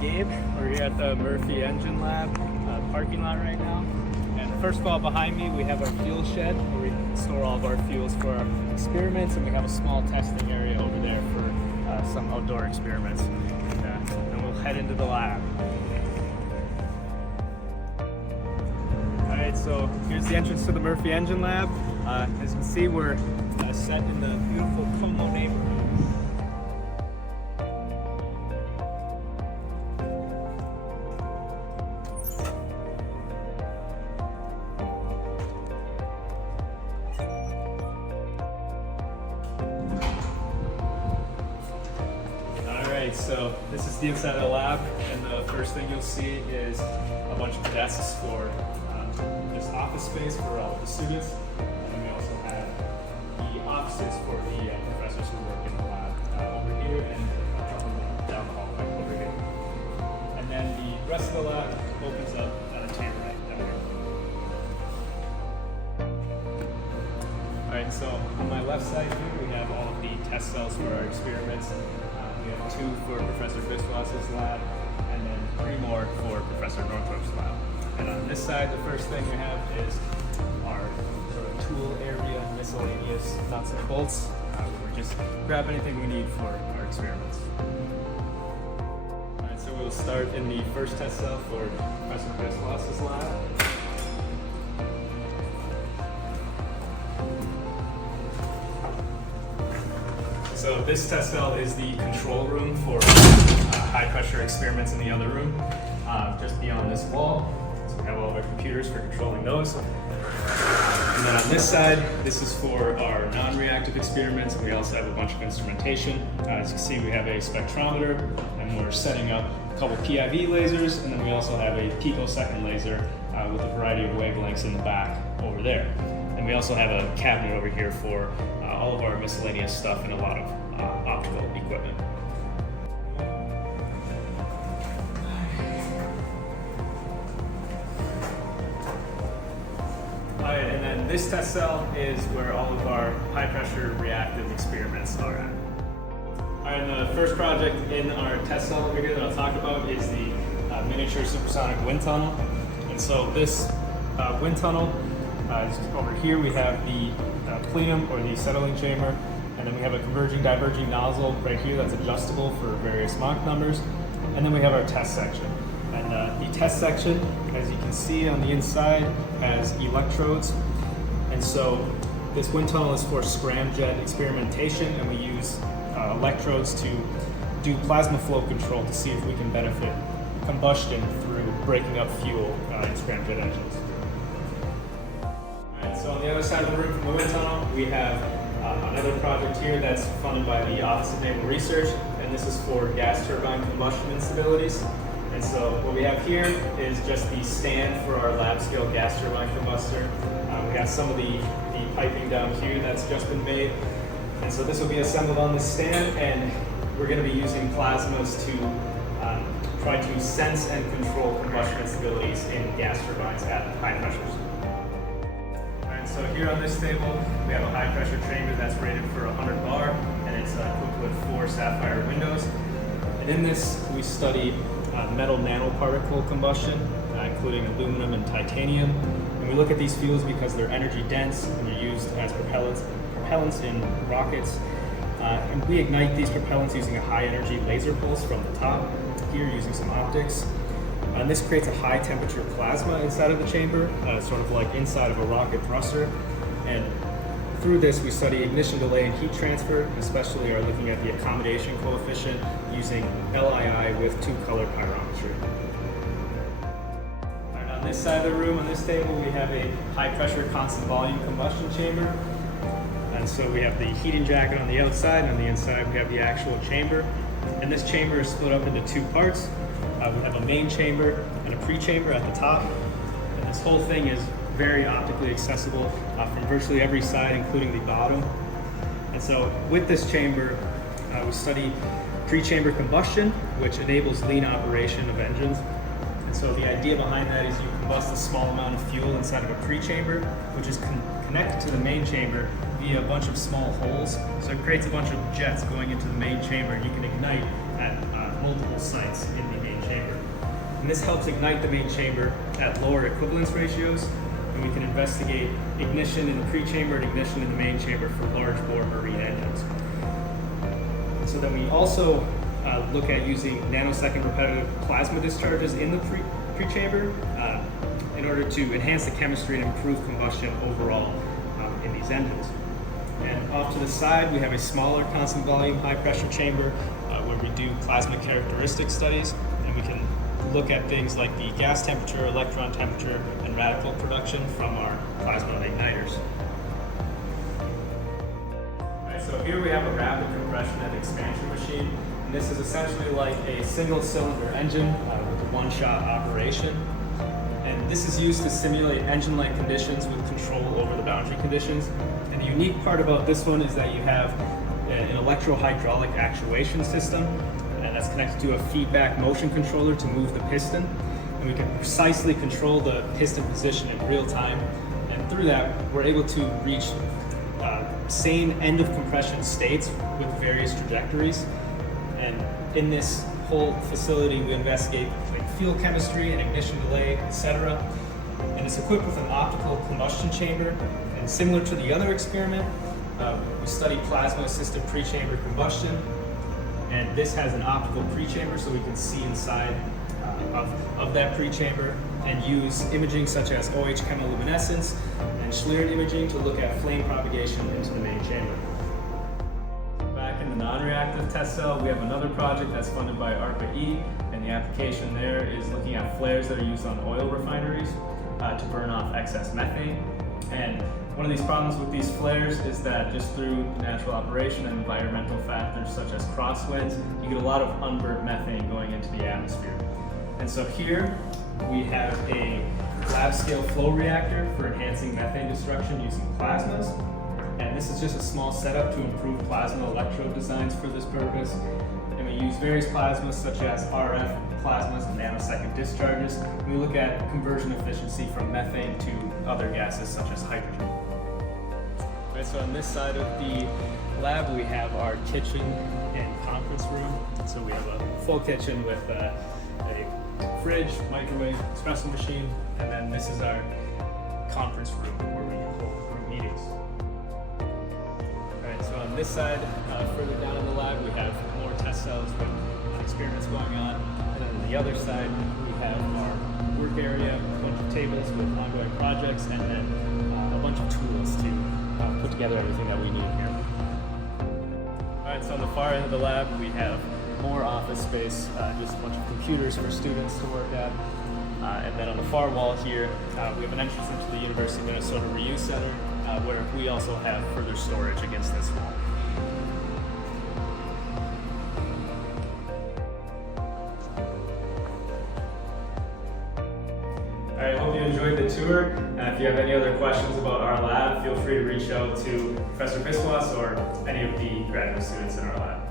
Gabe. We're here at the Murphy Engine Lab parking lot right now. And first of all, behind me we have our fuel shed where we store all of our fuels for our experiments, and we have a small testing area over there for some outdoor experiments. And then we'll head into the lab. Alright, so here's the entrance to the Murphy Engine Lab. As you can see, we're set in the beautiful Como neighborhood. So this is the inside of the lab, and the first thing you'll see is a bunch of desks for just office space for all of the students. And then we also have the offices for the professors who work in the lab over here and down the hallway over here. And then the rest of the lab opens up at a table right down here. Alright, so on my left side here we have all of the test cells for our experiments. We have 2 for Professor Biswas' lab, and then 3 more for Professor Northrop's lab. And on this side, the first thing we have is our sort of tool area, miscellaneous nuts and bolts. We just grab anything we need for our experiments. Alright, so we'll start in the first test cell for Professor Biswas' lab. So this test cell is the control room for high pressure experiments in the other room, just beyond this wall. So we have all of our computers for controlling those. And then on this side, this is for our non-reactive experiments. We also have a bunch of instrumentation. As you can see, we have a spectrometer, and we're setting up a couple PIV lasers, and then we also have a picosecond laser with a variety of wavelengths in the back over there. And we also have a cabinet over here for all of our miscellaneous stuff and a lot of optical equipment. Alright, and then this test cell is where all of our high pressure reactive experiments are at. Alright, the first project in our test cell over here that I'll talk about is the miniature supersonic wind tunnel. And so this wind tunnel over here we have the plenum, or the settling chamber, and then we have a converging diverging nozzle right here that's adjustable for various Mach numbers, and then we have our test section. And the test section, as you can see on the inside, has electrodes, and so this wind tunnel is for scramjet experimentation, and we use electrodes to do plasma flow control to see if we can benefit combustion through breaking up fuel in scramjet engines. So on the other side of the room from the wind tunnel, we have another project here that's funded by the Office of Naval Research, and this is for gas turbine combustion instabilities. And so what we have here is just the stand for our lab scale gas turbine combustor. We have some of the piping down here that's just been made. And so this will be assembled on this stand, and we're going to be using plasmas to try to sense and control combustion instabilities in gas turbines at high pressures. So here on this table, we have a high pressure chamber that's rated for 100 bar, and it's equipped with 4 sapphire windows. And in this, we study metal nanoparticle combustion, including aluminum and titanium. And we look at these fuels because they're energy dense and they're used as propellants in rockets. And we ignite these propellants using a high energy laser pulse from the top, here using some optics. And this creates a high temperature plasma inside of the chamber, sort of like inside of a rocket thruster. And through this we study ignition delay and heat transfer, and especially are looking at the accommodation coefficient using LII with 2-color pyrometry. Right, on this side of the room, on this table, we have a high pressure constant volume combustion chamber. And so we have the heating jacket on the outside, and on the inside we have the actual chamber. And this chamber is split up into 2 parts. We have a main chamber and a pre-chamber at the top, and this whole thing is very optically accessible from virtually every side, including the bottom. And so with this chamber, we study pre-chamber combustion, which enables lean operation of engines. And so the idea behind that is you combust a small amount of fuel inside of a pre-chamber, which is connected to the main chamber via a bunch of small holes. So it creates a bunch of jets going into the main chamber, and you can ignite at multiple sites in the main chamber. And this helps ignite the main chamber at lower equivalence ratios, and we can investigate ignition in the pre-chamber and ignition in the main chamber for large bore marine engines. So then we also look at using nanosecond repetitive plasma discharges in the pre-chamber in order to enhance the chemistry and improve combustion overall in these engines. And off to the side, we have a smaller constant volume high pressure chamber where we do plasma characteristic studies, and we can look at things like the gas temperature, electron temperature, and radical production from our plasma igniters. Alright, so here we have a rapid compression and expansion machine, and this is essentially like a single cylinder engine with a one-shot operation. And this is used to simulate engine-like conditions with control over the boundary conditions. And the unique part about this one is that you have an electro-hydraulic actuation system, and that's connected to a feedback motion controller to move the piston. And we can precisely control the piston position in real time. And through that, we're able to reach sane end of compression states with various trajectories. And in this whole facility, we investigate fuel chemistry and ignition delay, etc. And it's equipped with an optical combustion chamber. And similar to the other experiment, we study plasma-assisted pre-chamber combustion. And this has an optical pre-chamber, so we can see inside of that pre-chamber and use imaging such as OH chemiluminescence and Schlieren imaging to look at flame propagation into the main chamber. Back in the non-reactive test cell, we have another project that's funded by ARPA-E, and the application there is looking at flares that are used on oil refineries to burn off excess methane. And one of these problems with these flares is that just through natural operation and environmental factors such as crosswinds, you get a lot of unburnt methane going into the atmosphere. And so here we have a lab-scale flow reactor for enhancing methane destruction using plasmas. And this is just a small setup to improve plasma electrode designs for this purpose. And we use various plasmas such as RF plasmas and nanosecond discharges. And we look at conversion efficiency from methane to other gases such as hydrogen. Right, so on this side of the lab, we have our kitchen and conference room. So we have a full kitchen with a fridge, microwave, espresso machine, and then this is our conference room where we hold group meetings. Alright, so on this side, further down in the lab, we have more test cells with experiments going on. And then on the other side, we have our work area, a bunch of tables with ongoing projects, and then a bunch of tools to put together everything that we need here. Alright, so on the far end of the lab, we have more office space, just a bunch of computers for students to work at. And then on the far wall here, we have an entrance into the University of Minnesota Reuse Center, where we also have further storage against this wall. All right, I hope you enjoyed the tour. If you have any other questions about our lab, feel free to reach out to Professor Biswas or any of the graduate students in our lab.